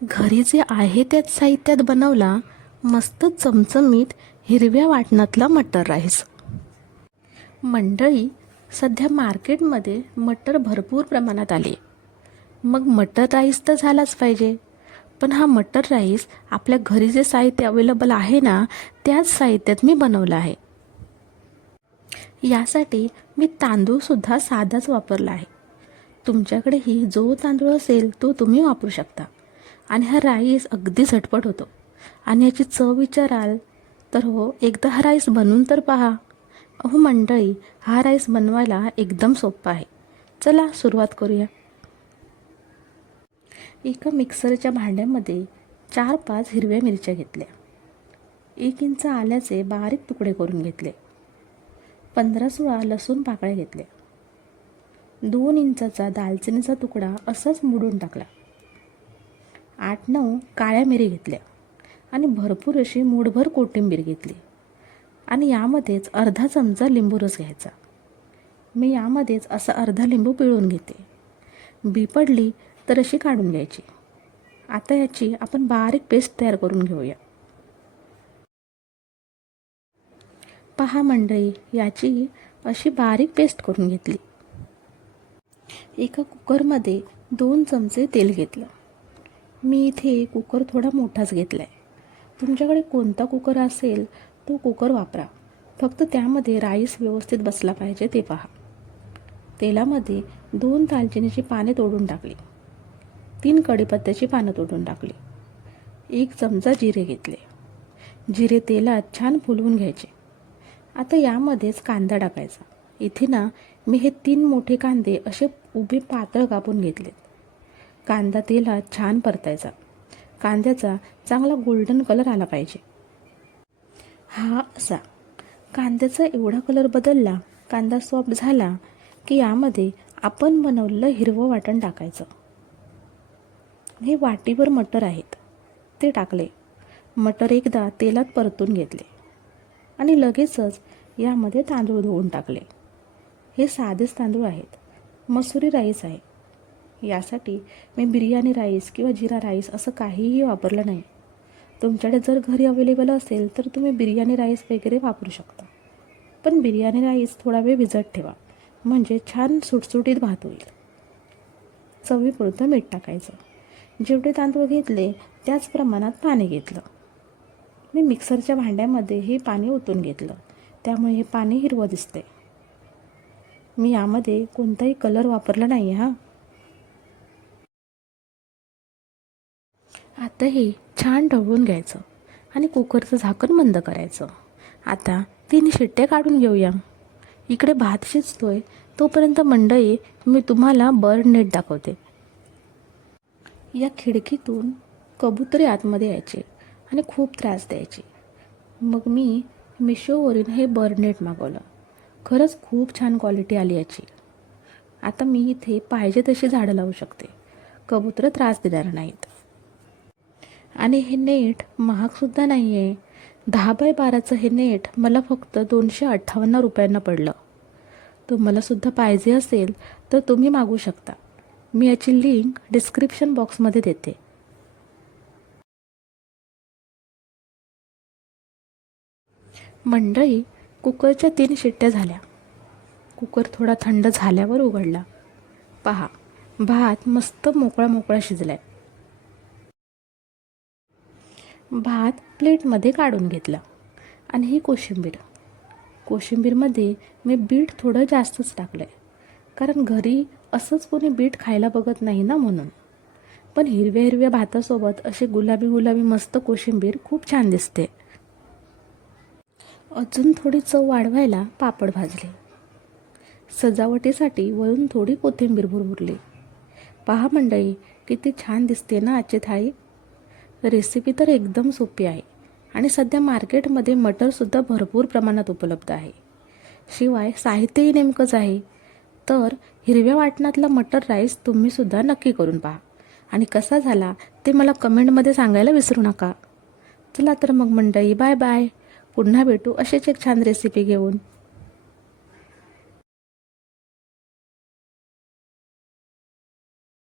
घरी जे आहे त्याच साहित्यात बनवला मस्त चमचमीत हिरव्या वाटणातला मटर राईस. मंडळी, सध्या मार्केटमध्ये मटर भरपूर प्रमाणात आले. मग मटर राईस तर झालाच पाहिजे, पण हा मटर राईस आपल्या घरी जे साहित्य अवेलेबल आहे ना, त्याच साहित्यात मी बनवला आहे. यासाठी मी तांदूळसुद्धा साधाच वापरला आहे. तुमच्याकडेही जो तांदूळ असेल तो तुम्ही वापरू शकता. आणि हा राईस अगदी झटपट होतो. आणि याची चव विचाराल तर हो, एकदा हा राईस बनवून तर पहा. अहो मंडळी, हा राईस बनवायला एकदम सोपा आहे. चला सुरुवात करूया. एका मिक्सरच्या भांड्यामध्ये 4-5 हिरव्या मिरच्या घेतल्या. 1 इंच आल्याचे बारीक तुकडे करून घेतले. 15-16 लसूण पाकळ्या घेतल्या. 2 इंचाचा दालचिनीचा तुकडा असाच मोडून टाकला. 8-9 काळ्या मिरी घेतल्या आणि भरपूर अशी मूठभर कोथिंबीर घेतली. आणि यामध्येच अर्धा चमचा लिंबू रस घ्यायचा. मी यामध्येच असा अर्धा लिंबू पिळून घेते. बी पडली तर अशी काढून घ्यायची. आता याची आपण बारीक पेस्ट तयार करून घेऊया. पहा मंडळी, याची अशी बारीक पेस्ट करून घेतली. एका कुकरमध्ये 2 चमचे तेल घेतलं. मी इथे कुकर थोडा मोठाच घेतला आहे. तुमच्याकडे कोणता कुकर असेल तो कुकर वापरा. फक्त त्यामध्ये राईस व्यवस्थित बसला पाहिजे ते पहा. तेलामध्ये 2 दालचिनीची पाने तोडून टाकली. 3 कढीपत्त्याची पानं तोडून टाकली. 1 चमचा जिरे घेतले. जिरे तेलात छान फुलवून घ्यायचे. आता यामध्येच कांदा टाकायचा. इथे ना मी हे 3 मोठे कांदे असे उभे पातळ कापून घेतलेत. कांदा तेलात छान परतायचा. कांद्याचा चांगला गोल्डन कलर आला पाहिजे. हा असा कांद्याचा एवढा कलर बदलला, कांदा सॉफ्ट झाला की यामध्ये आपण बनवलेलं हिरवं वाटण टाकायचं. हे वाटीभर मटर आहेत ते टाकले. मटर एकदा तेलात परतून घेतले आणि लगेचच यामध्ये तांदूळ धुवून टाकले. हे साधेच तांदूळ आहेत, मसुरी राईस आहे. यासाठी मी बिर्याणी राईस किंवा जिरा राईस असं काहीही वापरलं नाही. तुमच्याकडे जर घरी अवेलेबल असेल तर तुम्ही बिर्याणी राईस वगैरे वापरू शकता. पण बिर्याणी राईस थोडा वेळ भिजत ठेवा, म्हणजे छान सुटसुटीत भात होईल. चवीपुरतं मीठ टाकायचं. जेवढे तांदूळ घेतले त्याच प्रमाणात पाणी घेतलं. मी मिक्सरच्या भांड्यामध्ये हे पाणी ओतून घेतलं, त्यामुळे हे पाणी हिरवं दिसते. मी यामध्ये कोणताही कलर वापरला नाही हा. आता हे छान ढवळून घ्यायचं आणि कुकरचं झाकण बंद करायचं. आता 3 शिट्ट्या काढून घेऊया. इकडे भात शिजतोय तोपर्यंत मंडळी मी तुम्हाला बर्ड नेट दाखवते. या खिडकीतून कबुतरे आतमध्ये यायचे आणि खूप त्रास द्यायचे. मग मी मिशोवरून हे बर्ड नेट मागवलं. खरंच खूप छान क्वालिटी आली याची. आता मी इथे पाहिजे तशी झाडं लावू शकते. कबुतरं त्रास देणार नाहीत. आणि हे नेट महागसुद्धा नाही आहे. 10x12चं हे नेट मला फक्त 258 रुपयांना पडलं. तुम्हालासुद्धा पाहिजे असेल तर तुम्ही मागू शकता. मी याची लिंक डिस्क्रिप्शन बॉक्समध्ये देते. मंडळी, कुकरच्या 3 शिट्ट्या झाल्या. कुकर थोडा थंड झाल्यावर उघडला. पहा, भात मस्त मोकळा मोकळा शिजलाय. भात प्लेटमध्ये काढून घेतला. आणि ही कोशिंबीरमध्ये मी बीट थोडं जास्तच टाकलं आहे, कारण घरी असंच कोणी बीट खायला बघत नाही ना, म्हणून. पण हिरव्या हिरव्या भातासोबत अशी गुलाबी गुलाबी मस्त कोशिंबीर खूप छान दिसते. अजून थोडी चव वाढवायला पापड भाजले. सजावटीसाठी वरून थोडी कोथिंबीर भुरभुरली. पहा मंडळी, किती छान दिसते ना आजची थाळी. रेसिपी तर एकदम सोपी आहे आणि सध्या मार्केटमध्ये मटरसुद्धा भरपूर प्रमाणात उपलब्ध आहे. शिवाय साहित्यही नेमकंच आहे. तर हिरव्या वाटणातला मटर राईस तुम्हीसुद्धा नक्की करून पहा आणि कसा झाला ते मला कमेंटमध्ये सांगायला विसरू नका. चला तर मग मंडळी, बाय बाय. पुन्हा भेटू असेच एक छान रेसिपी घेऊन.